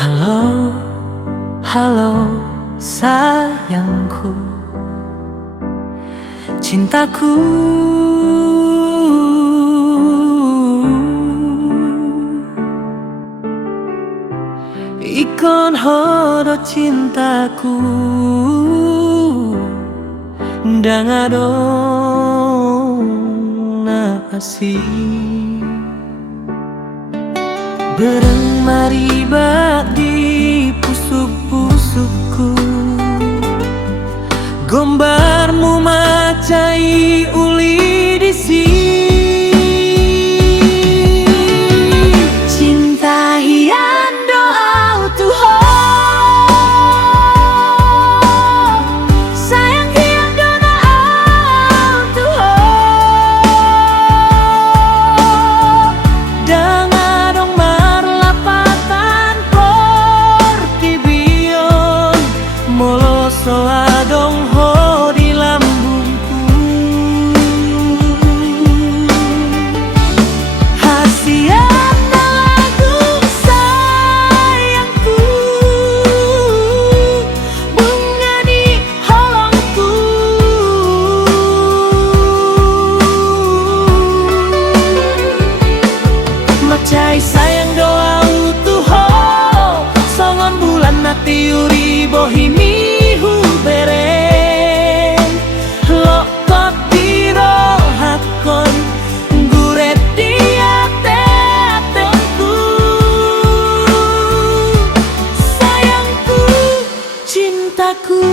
Halo, halo sayangku, cintaku. Ikon hodo cintaku, dangadong na asih. Bereng mariba di pusuk-pusukku, gombarmu macai uli di sini. Cinta hian doa Tuhan, sayang hian doa Tuhan. Dangadong marlapatan portibion, moloso adong ho di lambungku. Hasian lagu sayangku, bunga di holongku. Macai sayang doa utuho, songon bulan nati uri bohimi huberen. Lokot diro hakon guret di ate-ateku. Sayangku, cintaku.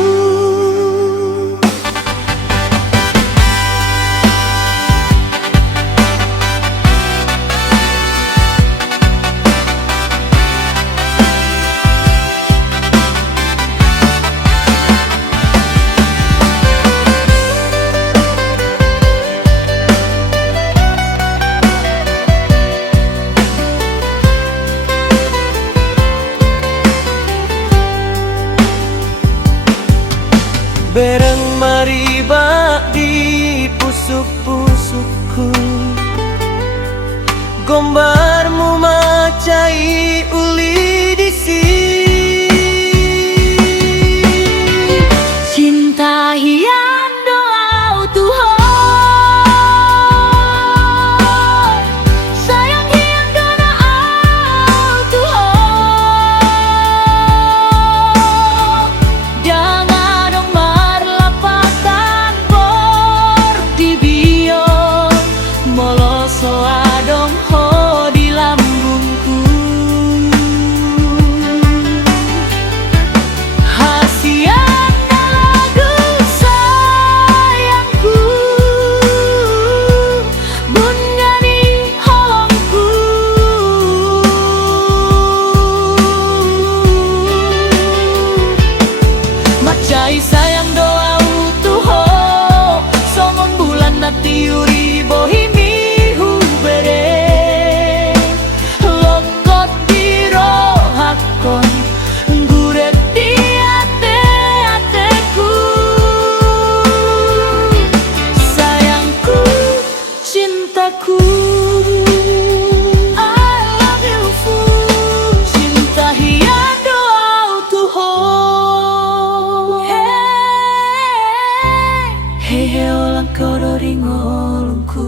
Bereng mariba di pusuk-pusukku, gombarmu macai uli di sini. Cinta hian doa Tuhan, sayang hian doa Tuhan. Dangadong marlapatan portibion, moloso adong ho di lambungku. Hasian lagu sayangku, bunga di holongku. Macai sayang doa utuho, songon bulan nati uri bohimi hubere. Lokot diro hakon guret di ate-ateku. Sayangku, cintaku. I love you full. Cinta hian doa Tuhan. Hey, hey, olang kodo ringolungku.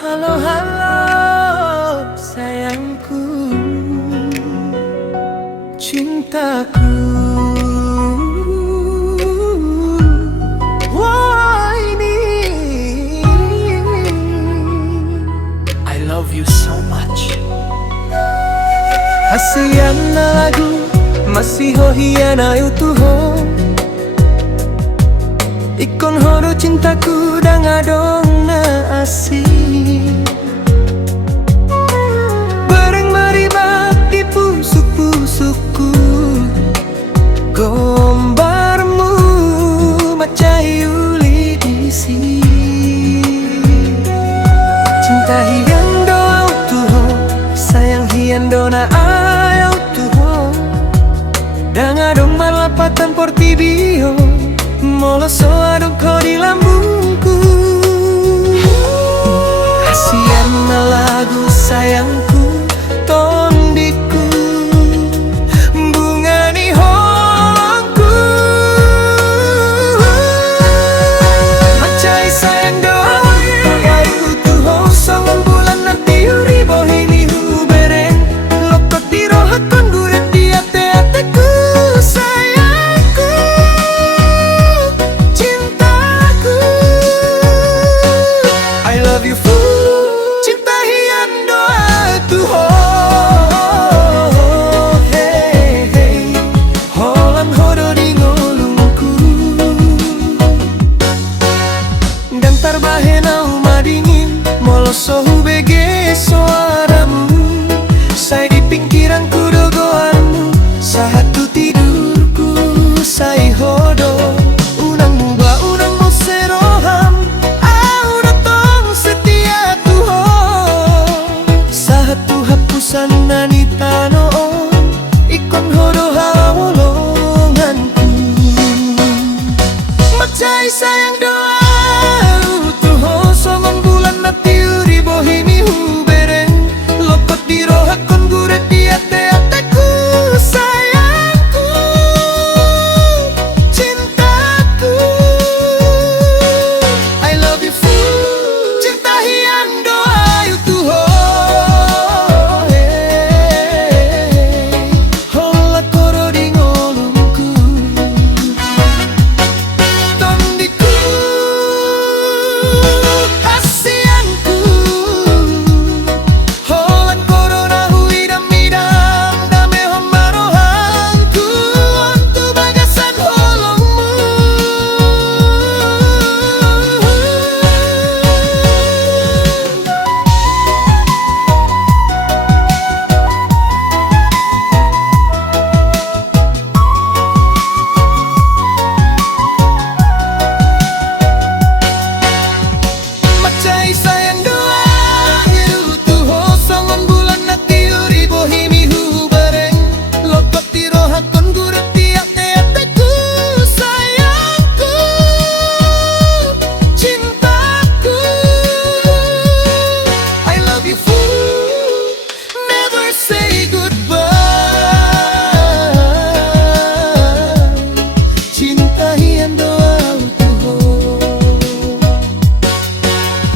Halo, halo sayangku, cintaku. Wah, ini I love you so much. Hasian lagu masih hohian ayu tuho, ikon hodo cintaku dangadong na asih. Bereng mariba di pusuk-pusukku, gombarmu macai uli di sini. Cinta hian doa Tuhan, sayang hian dona ayau Tuhan. Dengan adong malapatan portibio moloso adong ko di lambungku. Kasihan na lagu sayangku tondiku bunga ni holongku. Macai sayang doa baru tuh sangon bulan nanti uri bohini hubereng lokot di rohakon guret di ate-ateku. Sayangku, cintaku, I love you full, cinta hian doa tuh hey, hey. Holan hodo di ngolungku dan tarbahena uma dingin moloso hubege suaramu. Saya di pinggiranku dogoanmu satu tidurku sai hodo unangmu ba unangmu seroham au datang setia tuho satu hapusan nanita no ikon hodo hawolonganku. Macai sayang doa tuho songon bulan nati uri bohimi hubereng lokot di rohakon guret di ate-ateku. Sayangku, cintaku, I love you full, cinta hian doa yutuho hey. Hola koro di ngolungku tondiku kasihanku. Holan corona huidam-idam dame hombarohanku untuk bagasan holongmu. Macai sayang doa ngiru tuho songon bulan nati uri bohimi hubareng lokot di rohakon guret di ate-ateku. Sayangku, cintaku, I love you full, never say goodbye. Cinta hian doa tuho.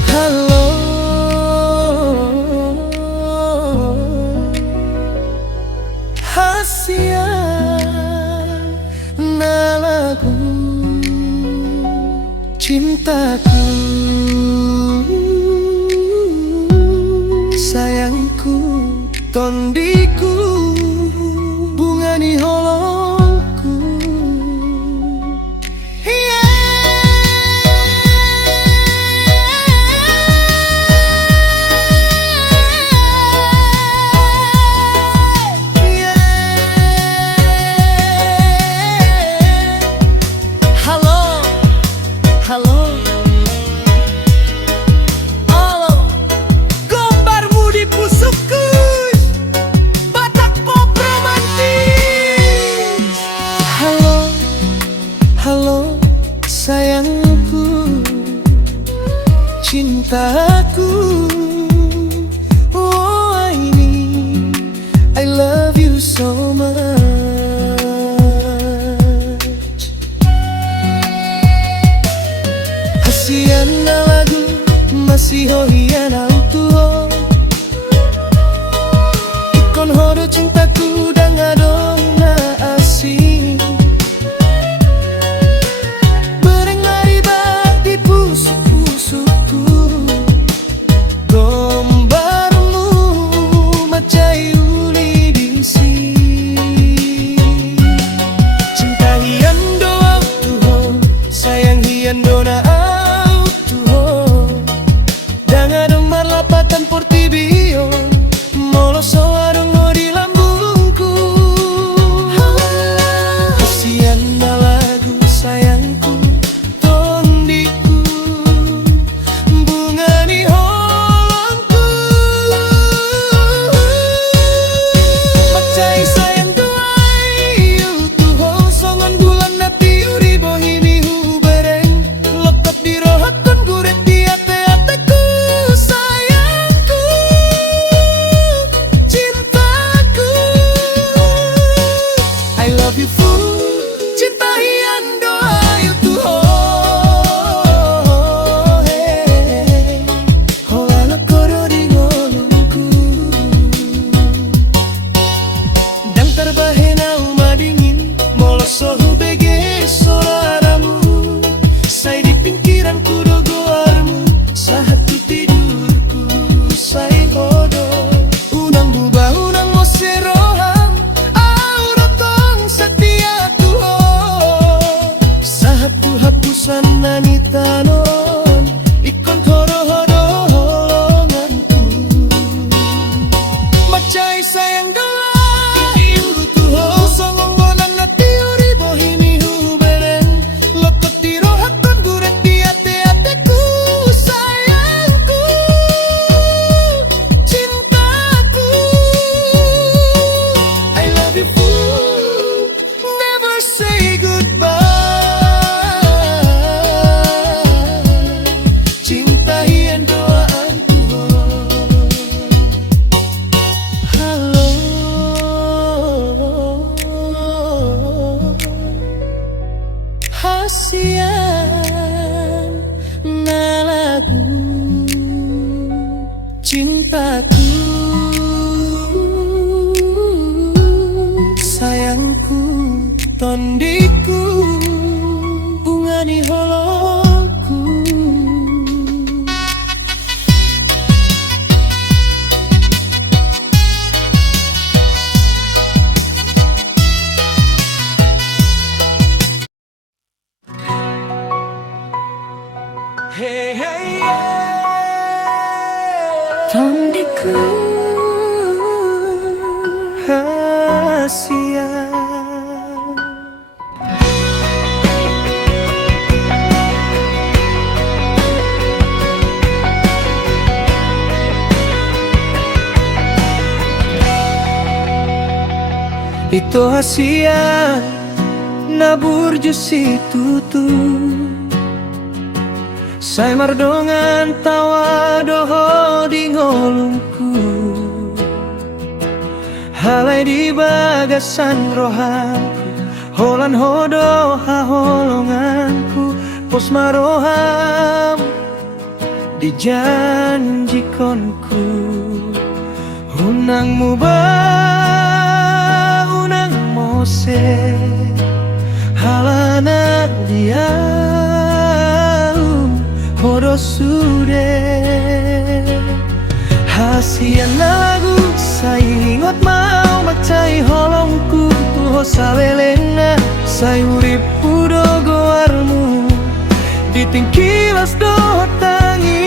Halo, hasian na lagu cintaku, sayangku, tondiku, bunga ni holongku. Halo, halo, halo, gambarmu di pusukku, Batak pop romantis. Halo, halo, sayangku, cintaku, oh ini I love you so much. Hasian na lagu masih hohian autuho ikon hodo cintaku dan adong na asing bereng maribat di pusuk-pusukku bege solaramu, sai di pinggiranku dogoarmu, sahatu tidurku, sai hodo. Unang buba, unang moseroham, auratong setia tuho, sahatu hapusan nanitanon, ikon horo-horonganku. Macai sayang doa, iuru tuho, songonggonan na tiuri bohini huberen, lokot dirohakon guret di ate-ateku, sayangku, cintaku. I love you fool, never say goodbye. Cinta hian doaan Tuhan. Halo, hasian na lagu cintaku, sayangku, tondiku, bunga di holoku. Hey, hey, yeah. Tondiku, Hasian. Ito hasian na burjo si tutu, say mardongan tawa doho di ngolungku, halai di bagasan rohanku, holan hodo haholonganku, pos maroham di janjikonku. Unang muba, unang mose, halana dia hodo sude. Hasian na lagu saingot mau macai holongku, tuho salelena say urip pudogoarmu, ditingkilas doho tangi.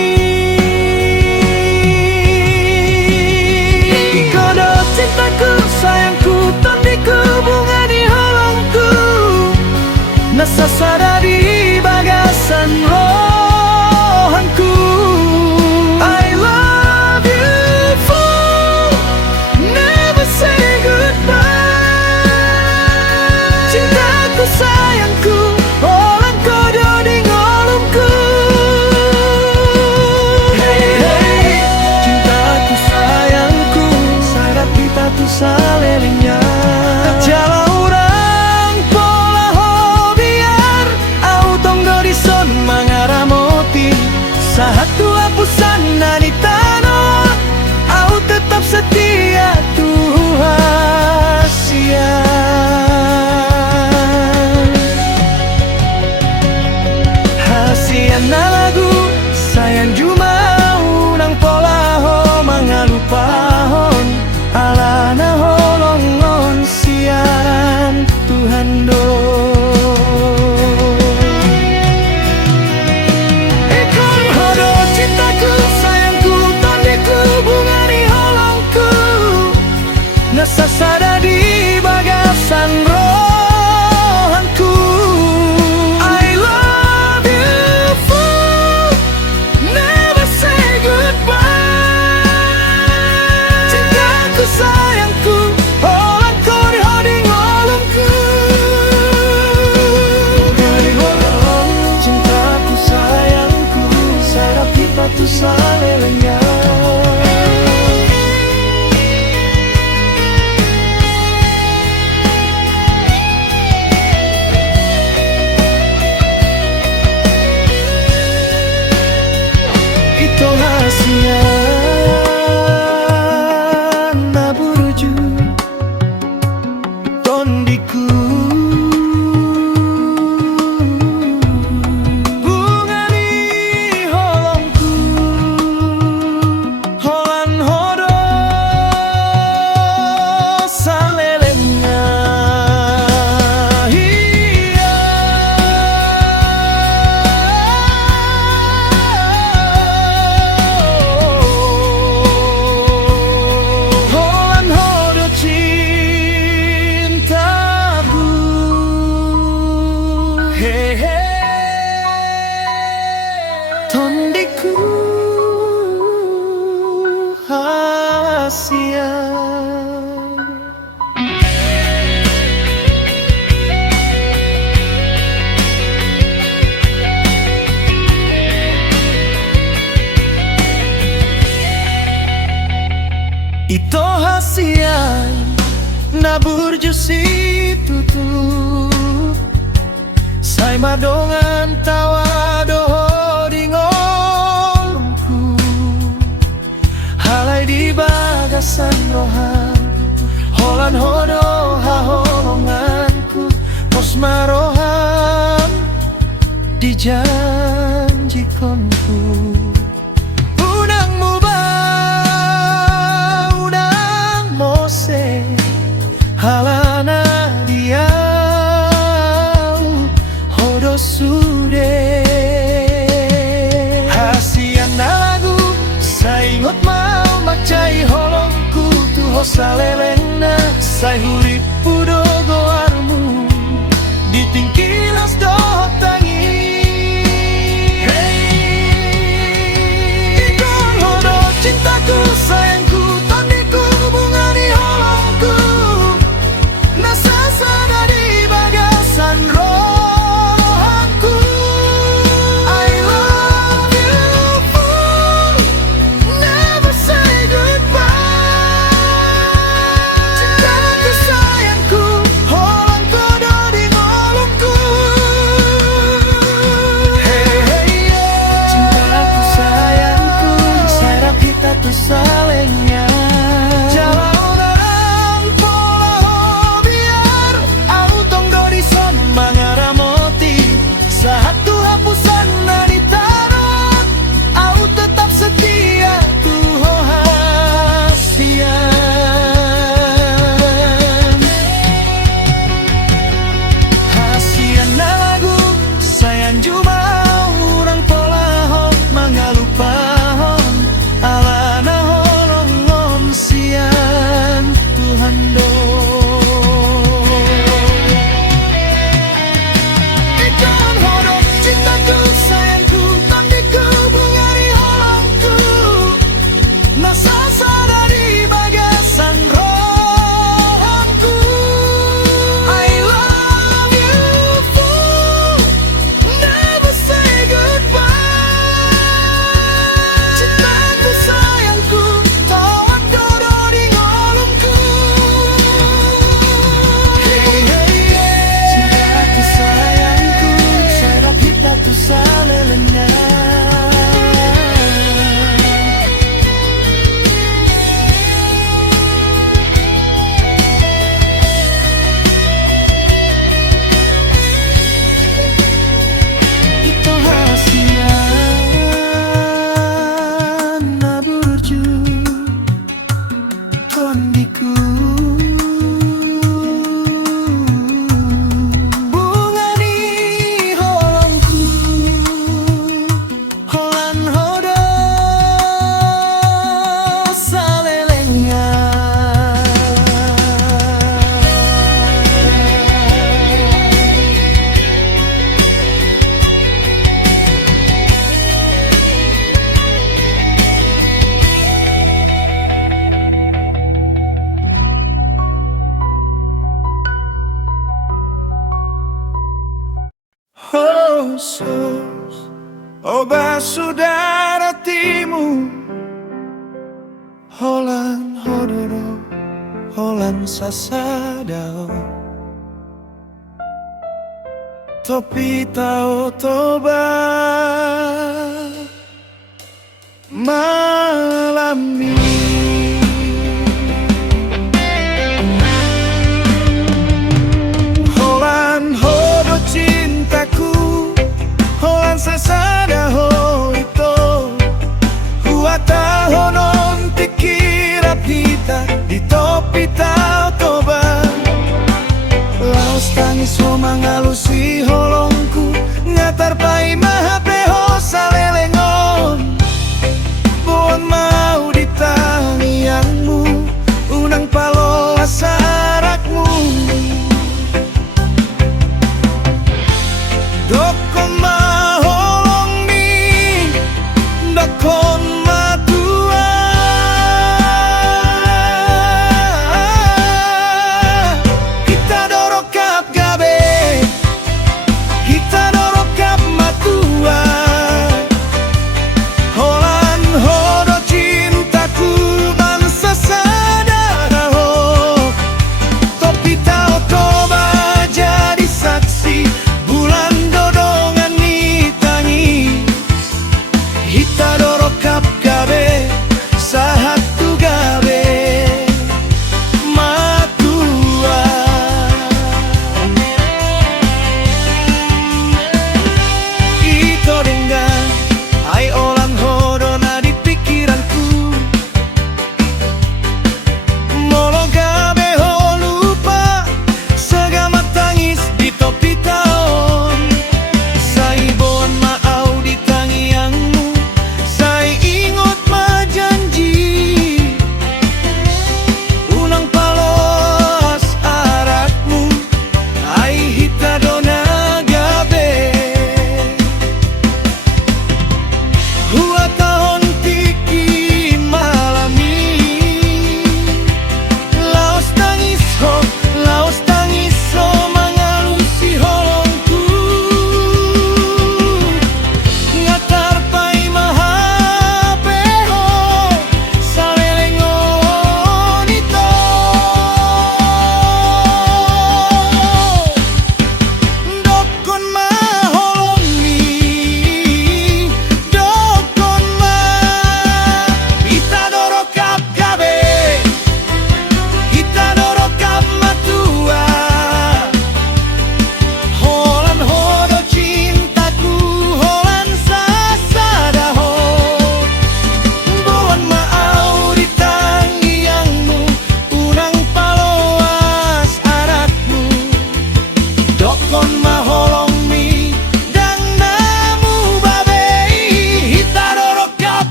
Ikodo cintaku, sayangku, tondiku, bunga di holongku, nasasara di bagasan rohanku. I love you fool, never say goodbye. Cintaku, sayangku, holan kodo di ngolongku. Hey, hey, cintaku, sayangku, sarat kita tu salelingnya. Jala urang pola ho biar au tonggo di son mangar Ito hasian na burjusi tutu Say madongan tawa doho di ngolongku Halai di bagasan rohan Holan hodo haholonganku Pos marohan di janjikonku Unang muba unang mose Halana dia hodo sude Hasian lagu saingot mau macai holongku tuho salelena Say hurip pudo goarmu ditingkilas doh tangi Ikon hodo cintaku sayangku Tondiku bunga di holongku Nasasana di bagasan rohanku I love you full Never say goodbye Cintaku sayangku Holongku do di ngolongku Hey hey yeah Cintaku sayangku Serap kita tuh salingnya Jalan orang pola biar Autong do di son mangaramoti Satu hapusan nani tanah Au tetap setia tuh hasian Hasian na lagu sayang cuma orang pola hok mangalupahon Alana holongon sian Tuhan do Ikon hodo cintaku sayangku Tondiku bunga di holongku Nasasana di bagasan rohanku I love you full Never say goodbye Cintaku sayangku Tawan dodo di ngolongku Hey hey yeah Cintaku sayangku Serap kita tuh salelenya Ito hasian na burju Tondiku Bunga di holongku Holan hodo salelenya Oh sos Oba saudara timu Holan hodoro Holan sasadao Topi tao toba Malam ini Holan hodo cintaku Holan sasada ho ito Huata honon tikira pita Di topi tao toba Laos tangis ho mangalusi holongku Ngatar pai mahapeho salelengon Buon mau di tangianmu Unang palola sarakmu Dokon maholong ni Dokon matua Kita dorokap gabe Kita dorokap matua Holan hodo cintaku bangsa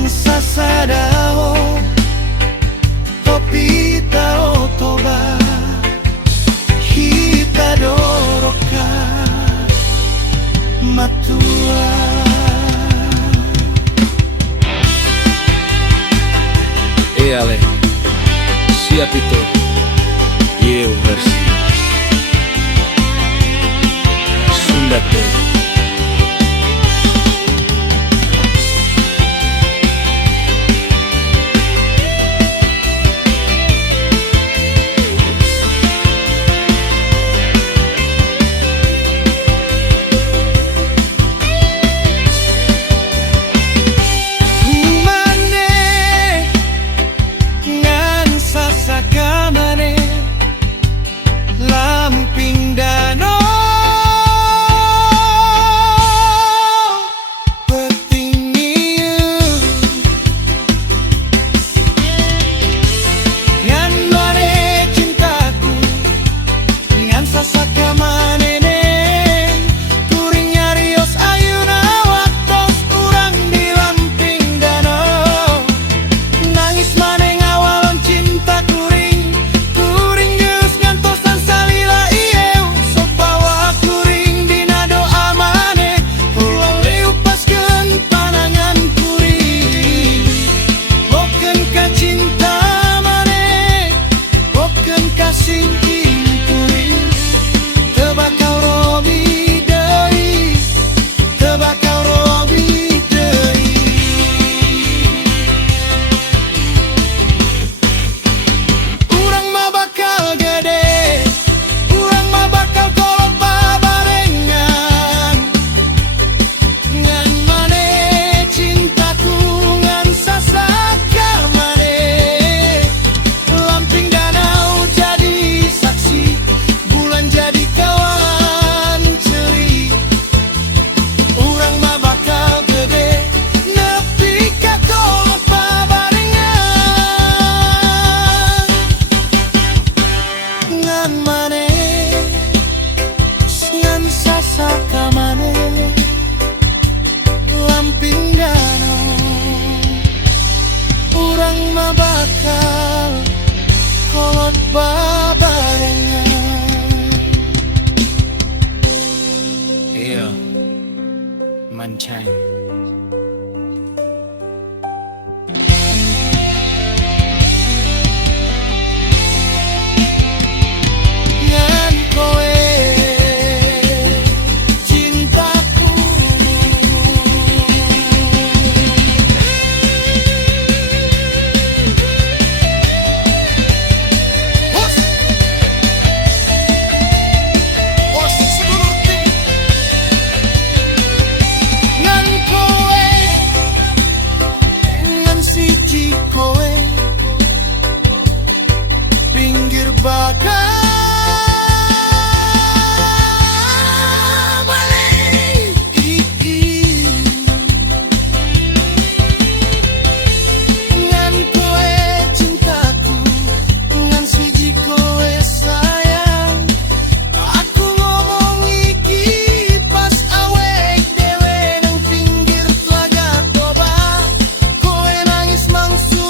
ngan sasadao topi tao toba kita doroka matua. Ale, siap itu. Yeu versi Sunda teh. Lamping danau Mancai. Ngan koe cintaku. Kowe pinggir bakal balik ngan kowe cintaku ngan siji kowe sayang aku ngomong iki pas awake dewe nang pinggir telaga Toba kowe nangis mangsu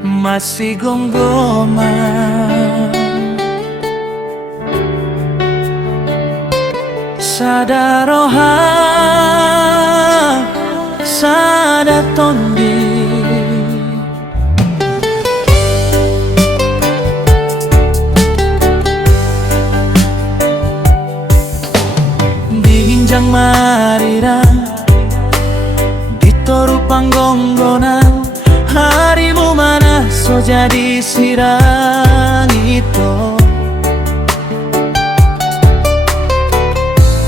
masih gonggoman sadaroha sadatondi Diginjang marirang ditoru panggonggonan, harimu mana so jadi sirang itu.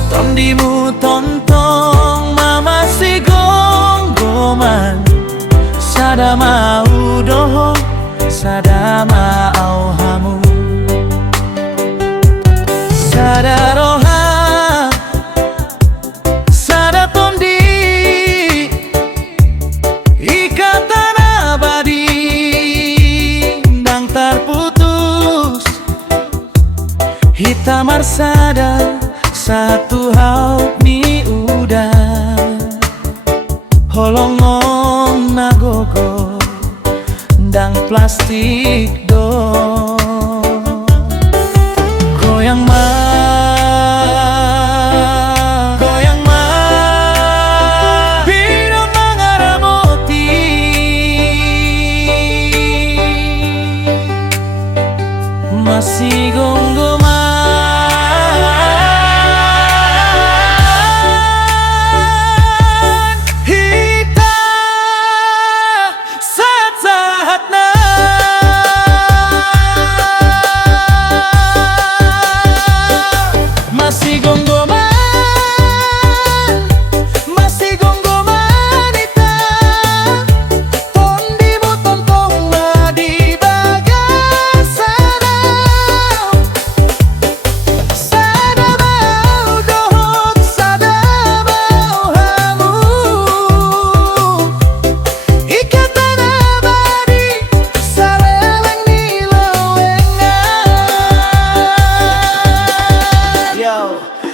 Tondimu tontong mama si gonggoman, sada mau doho sada mau hamu, sada roha sada tondi, ikatan abadi dang terputus. Hitam marsada satu hal mi udah holongon nagogo dang plastik do goyang ma biro mangaramoti masih gonggoma.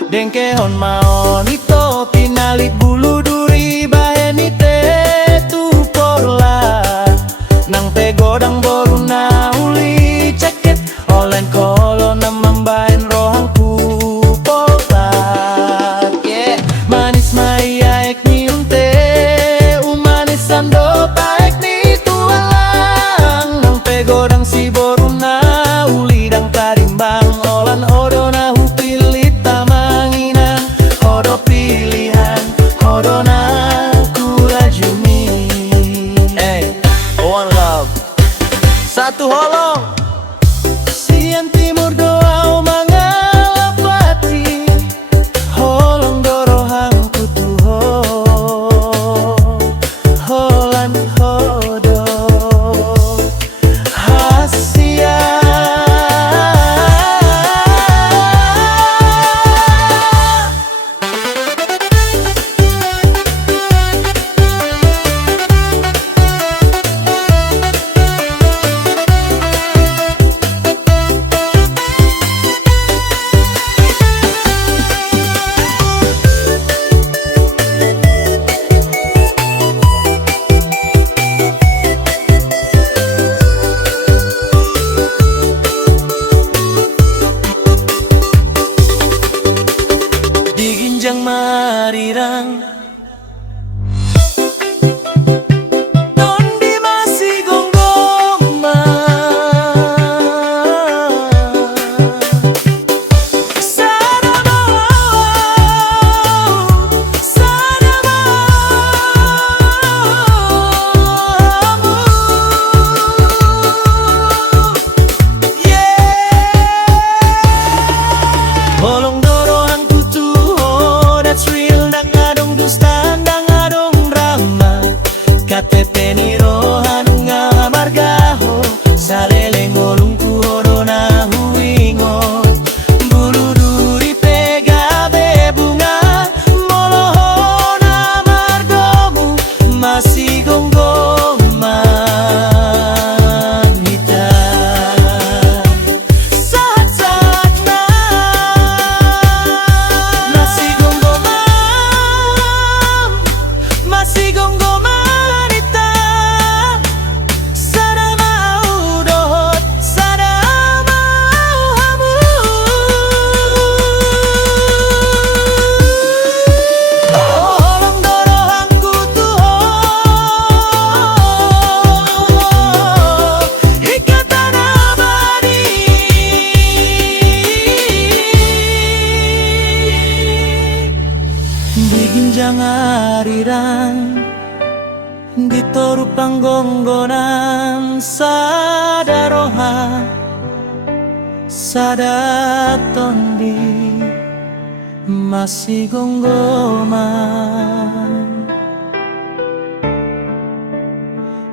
Dengkehon maon ito tinalit bulu duri baheni te tu porla nang tegodang boru na uli ceket olen kolo na mambain rohang pupoltak yeah. Manis maya ek ni unte umanis sando paek ni tualang nang tegodang si boru na uli dang tarimbang olan odo na hupilit pilihan Hodona kurajumi. Hey, one love satu holong siang timur doa mangalap pati holong dorohang kutuho holan hodo hasia. Diginjang marirang tondi masih gonggoma, sada mau yeah. Holong dorohang kutu that's real dang adong hinjang ariran ditoru panggonggonan sadaroha sadatondi masih gonggoman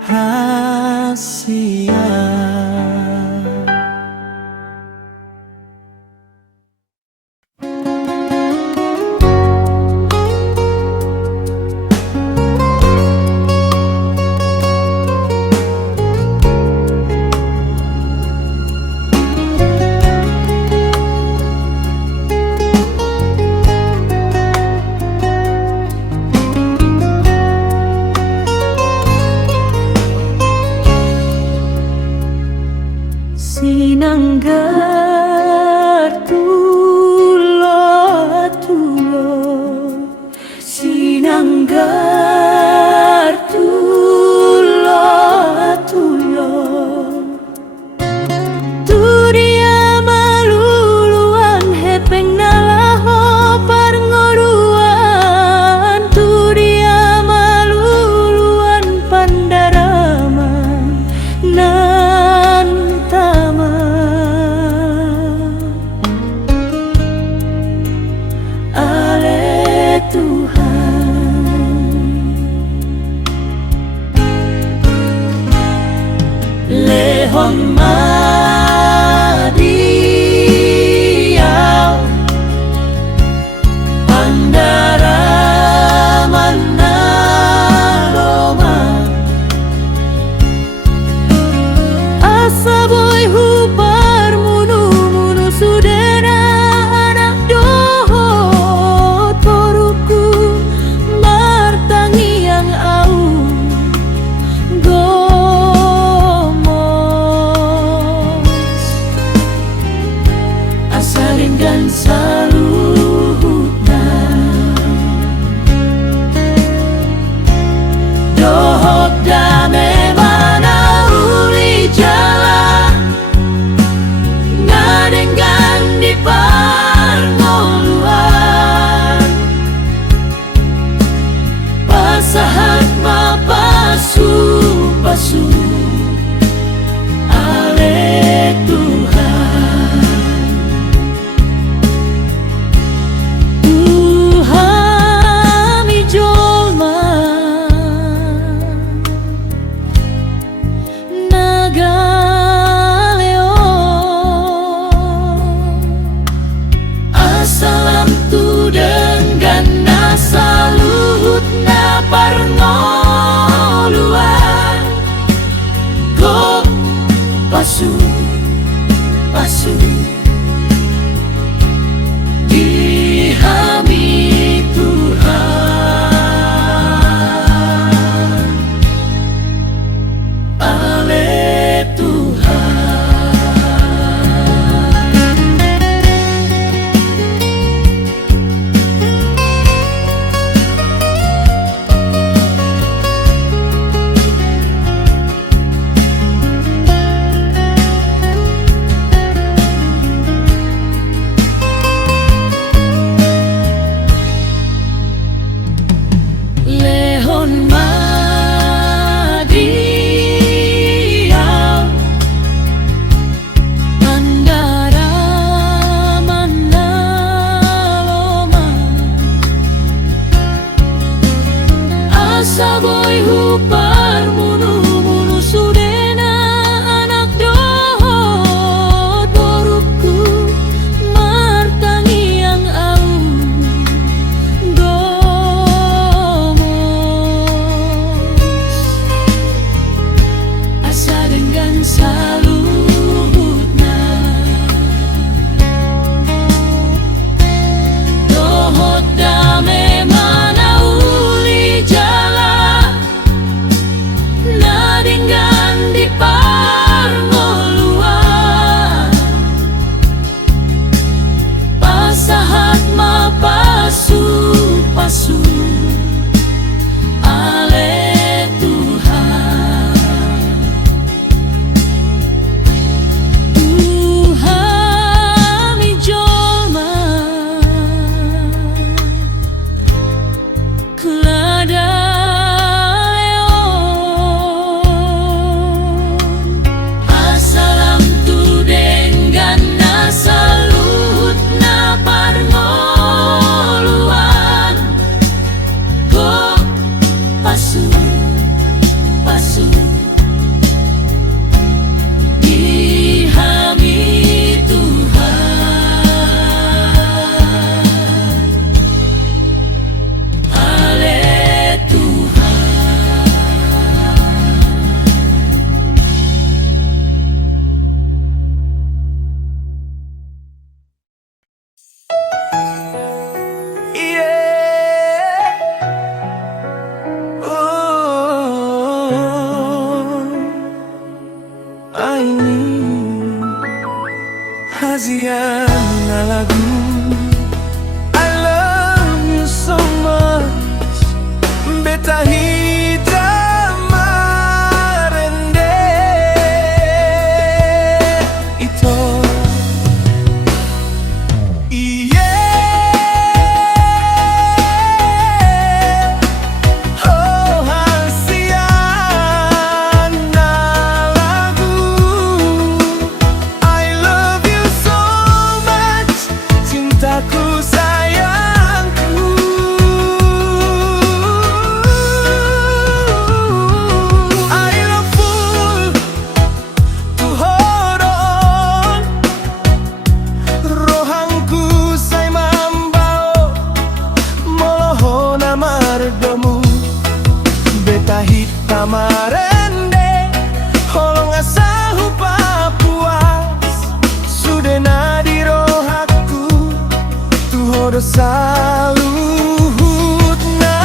rahasia. Sinanggar tulo-tulo, sinanggar tulo-tulo, turia maluluan hepeng nalaho parngoruan, turia maluluan pandaraman nan lehon madiau pandaraman naloma asa boy hupar munu sudena anak dohot poruku martangi yang au dan saluhutna dohot dame mana uli jalan ngadenggan di parngoluan pasahat ma pasu ale Tuhan pasu dihami Tuhan ale saboy hupar munu sudena anak dohot boruku martangi yang au gomos asa dengan saluhutna dohot dame mana uli jalan cintaku sayangku. I love you Tuhoron rohangku say mambao molohon amardomu beta hitamarende holong asahu papuas sudena di rohaku tuhodo saluhut na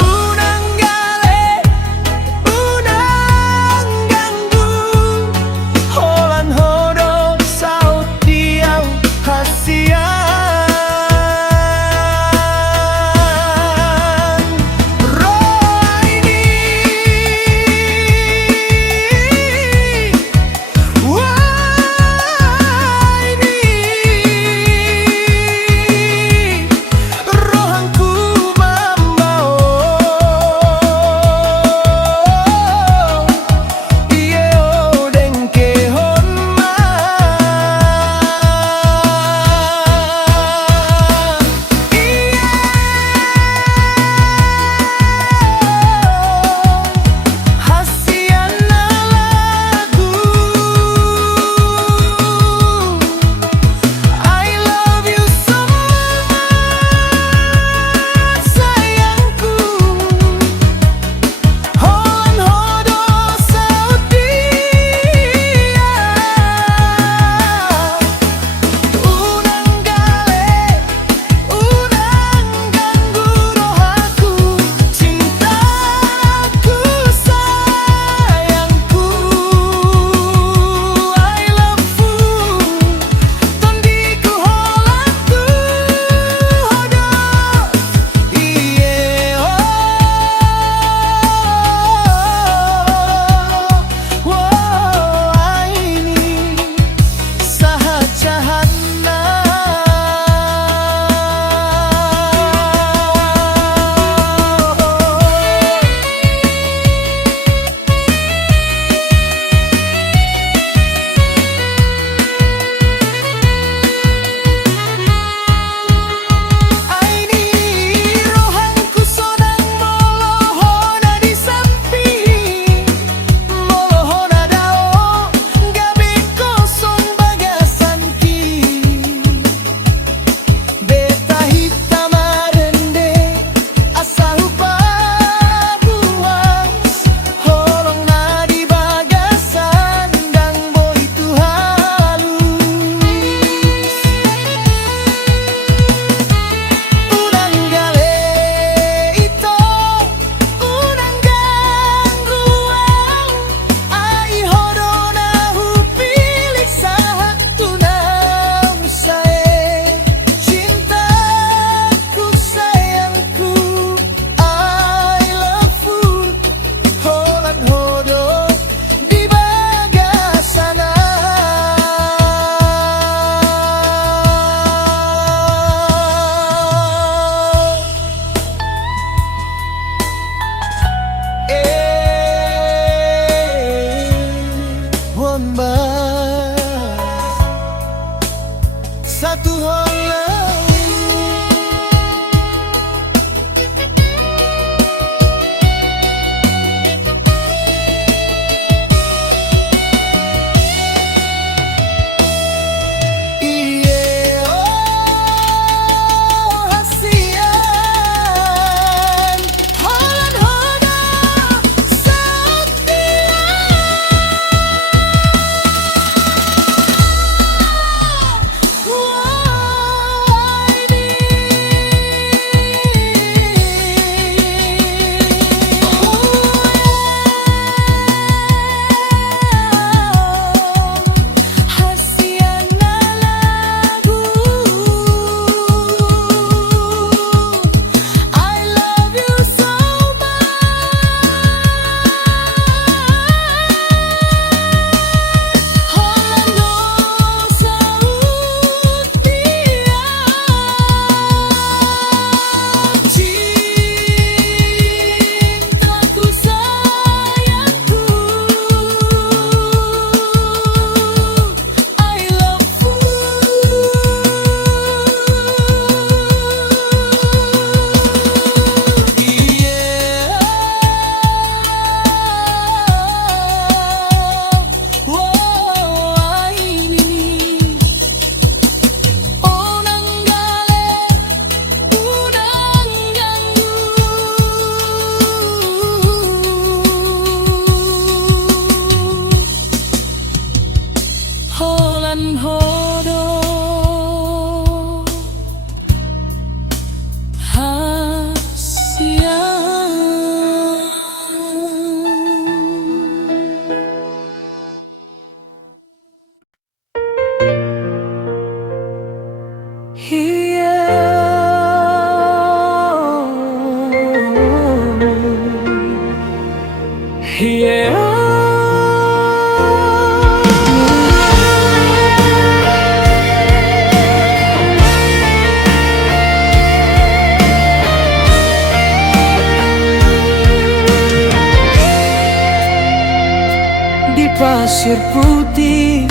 unang gale unang ganggu holan hodo saut diau hasian roh ini wah ini roh pasir putih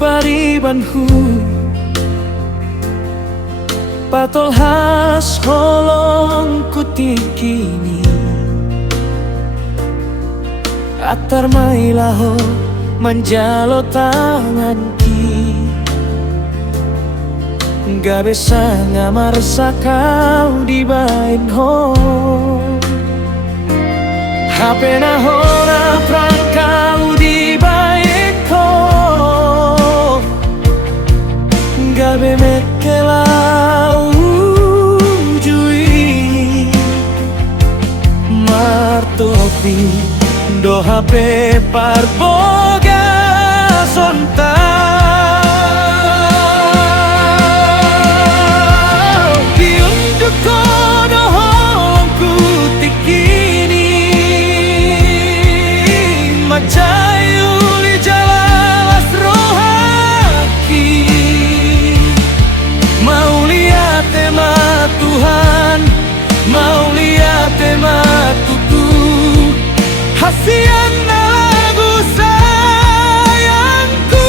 paribanhu patol has holong kutikini atar mailaho manjalo tanganki gak bisa ngamar sakau di bain ho HP na hona prangkau di bain ho gak be mekelau jui martopi do HP parboga sonta diunduk kono holongku tikini macayuli jalalas rohaki mau lihat tema Tuhan mau lihat tema tutu hasian lagu sayangku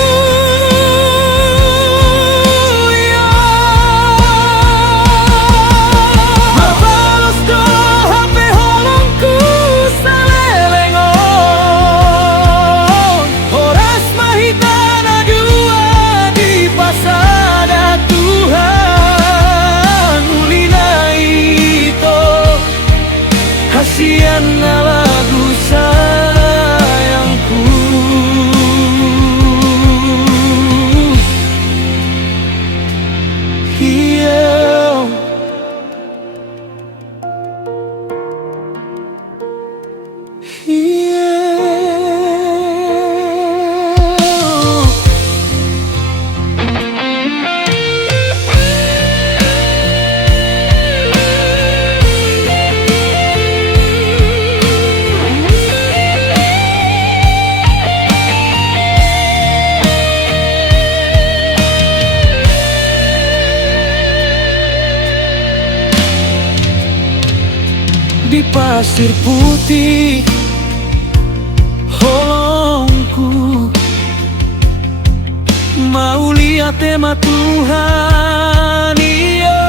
ya mabalos do HP holongku salelengon horas mahitana dua di pasada Tuhan ulina itu hasian lagu sayangku yeah. Yeah. Di pasir putih holongku mau lihat tema Tuhan iyo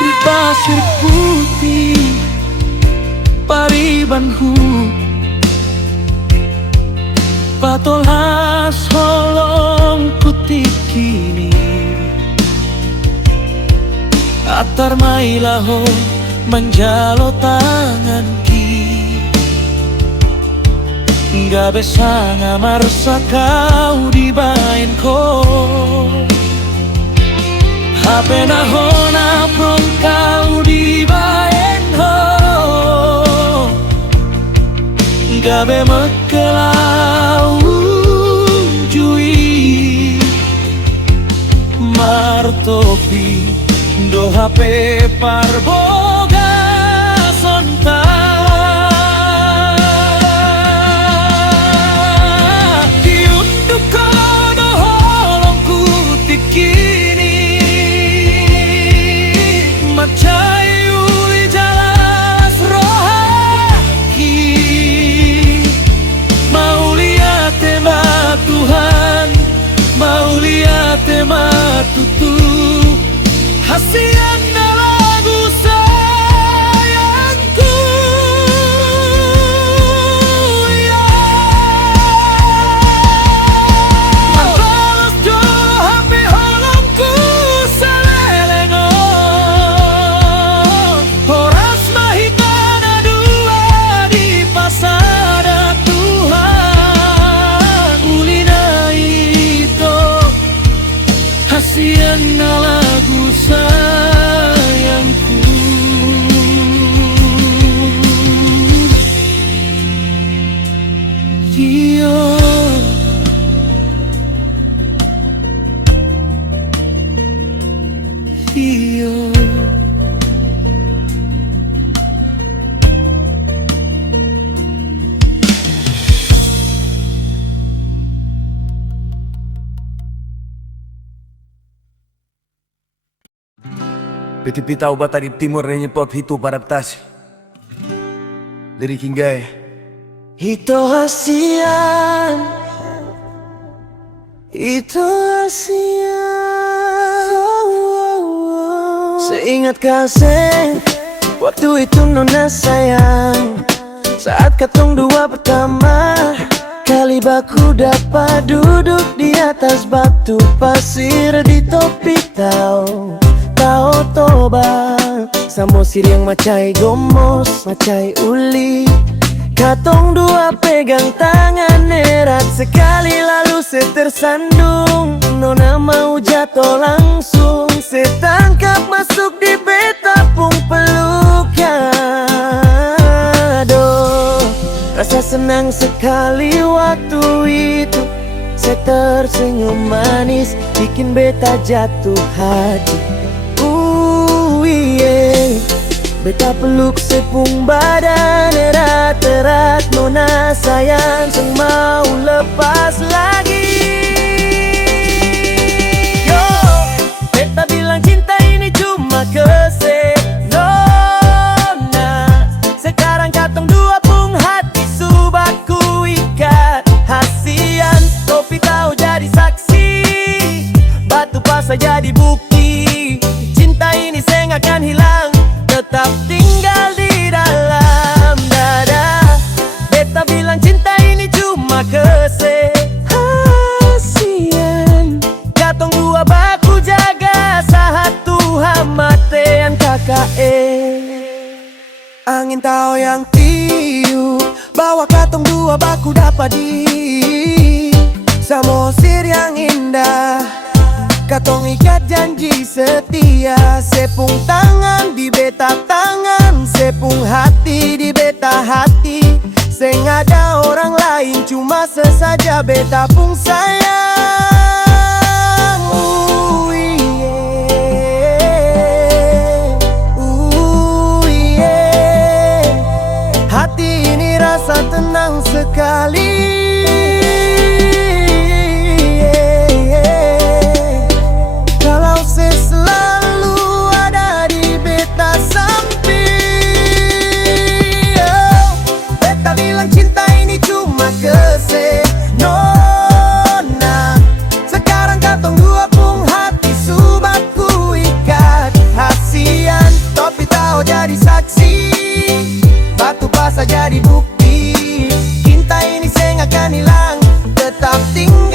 di pasir putih paribanhu patol has holong kutikini atar mailaho manjalo tanganki gak bisa ngamar sakau di bain ko HP na hona prong kau di bain ho gak be mekelau jui martopi do HP parboga sonta diunduk kono holongku tikini macayuli jalas rohaki mau lihat tema Tuhan mau lihat tema tutu hasian lagu sayangku ya mabalos do HP holongku salelengon horas mahitana dua di pasada Tuhan ulina itu hasian lagu sayangku Dio Dio Beti pitau bata di timur nenye pop hitu adaptasi. Lirik hingga Hito hasian, Hito hasian. Seingat kasih waktu itu nona sayang, saat katong dua pertama kali baku dapat duduk di atas batu pasir di topi tau toba samosir yang macai gomos, macai uli. Katong dua pegang tangan erat sekali lalu tersandung. Nona mau jatuh langsung, setangkap masuk di beta pung peluknya. Aduh, rasa senang sekali waktu itu. Saya tersenyum manis, bikin beta jatuh hati. Beta peluk sepung badan erat-erat. Nona sayang seng mau lepas lagi. Yo, beta bilang cinta ini cuma kese. Nona, sekarang katong dua pung hati subaku ikat. Hasian, topi tahu jadi saksi, batu pasa jadi bukti. Cinta ini seng akan hilang, tetap tinggal di dalam dada. Beta bilang cinta ini cuma kesehasian. Katong dua baku jaga saat Tuhan matean KKN. Angin tau yang tiup bawa katong dua baku dapat di samosir yang indah. Katong ikat janji setia, sepung tangan di beta tangan, sepung hati di beta hati. Seng ada orang lain, cuma sesaja beta pung sayang. Hati ini rasa tenang sekali. Nona, sekarang katong dua pung hati subatku ikat. Hasian, topi tahu jadi saksi, batu basa jadi bukti. Cinta ini seng akan hilang, tetap tinggal